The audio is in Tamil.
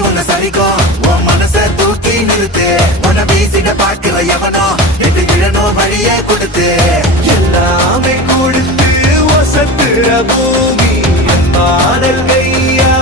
உன்னை சரிக்கும் உன் மனச தூக்கி நிறுத்து உன்னை வீசிட பாக்குற எவனோ எட்டு விழனோ வழியே கொடுத்து எல்லாமே கொடுத்து வசத்துற பூமி என் பாடல் கையா